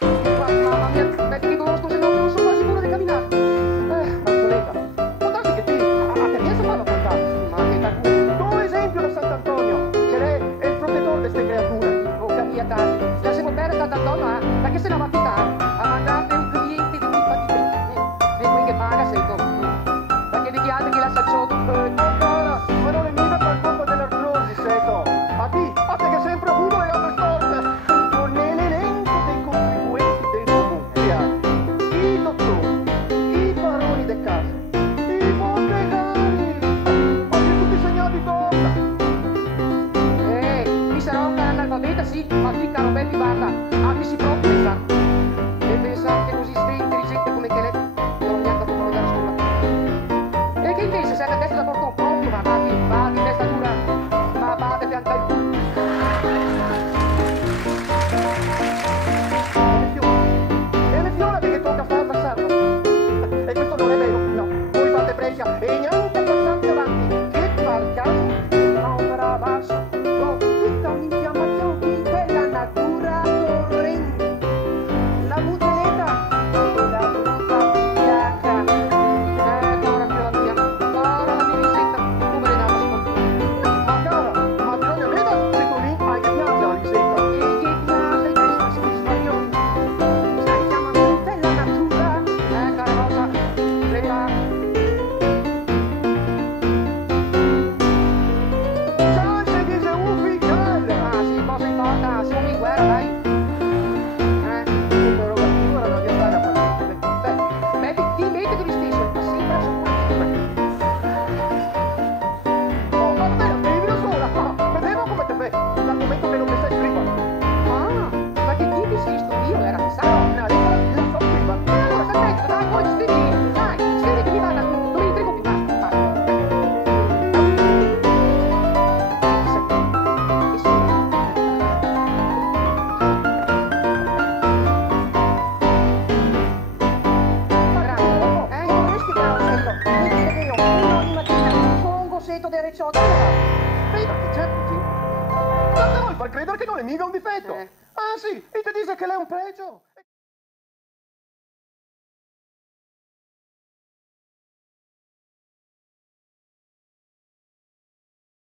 Mamma mia, metti che conosco, se no non sono quasi sicuro di camminare. Mazzoletta, può darsi che a te riesce a farlo cantare? Ma che tu esempio da Sant'Antonio, che lei è il protettore di queste creature. Oh, capia casi, lasciamo bene Sant'Antonio, perché se no va a mandarti un cliente di cui fa di te. E qui che paga sei tu. Perché di chi altri che lascia il sotto? Ma non è mica per colpa dell'artrosi, Seto. A te che sempre avuto le gambe storte. Nell'elenco dei contribuenti del comune, i dottori, i baroni de casa, i bottegari, oggi tutti segnati torta. Mi sarà un analfabeta, sì, ma qui caro belli guarda, anche si proprio pensa. E pensa che così sei intelligente come che lei, non ho neanche potuto andare a scuola. E che invece se hai la testa da portone proprio, ma vatti, testa dura, ma vate pianta il culo. E le fiole perché tocca fare la salva. E questo non è vero, no. Voi fate breccia e neanche passate avanti. Che per caso opera basso, con tutta un'infiammazione della natura corrente. La butelletta e la brutta fiacca. Ora la mia risetta, come le dava sconfina. ma cara, ma bisogna vedere se tu lì hai che piace la risetta. E che piace questi sbaglioni. Sai, chiamano della natura. Cara Rosa, le fa. Sai se dice ufficiale. Ah, sì, cosa importa? Siamo in guerra, dai. Però ora non riesco a partire. Beh, ti metti lui stesso, ma sempre a sopportare. Oh, ma te scrivi da sola. Vedevo come te fai. Dal momento che non mi sai scrivere. Ah, ma che tipo sei studio? Era fissato. No, la so scrivere. Allora, aspetta, dai, poi scrivi. Dai, scrivi che mi vada, non mi intrigo più, basta. Certo, sì. Ma te vuoi far credere che non è mica un difetto? Ah sì, e ti dice che lei è un pregio.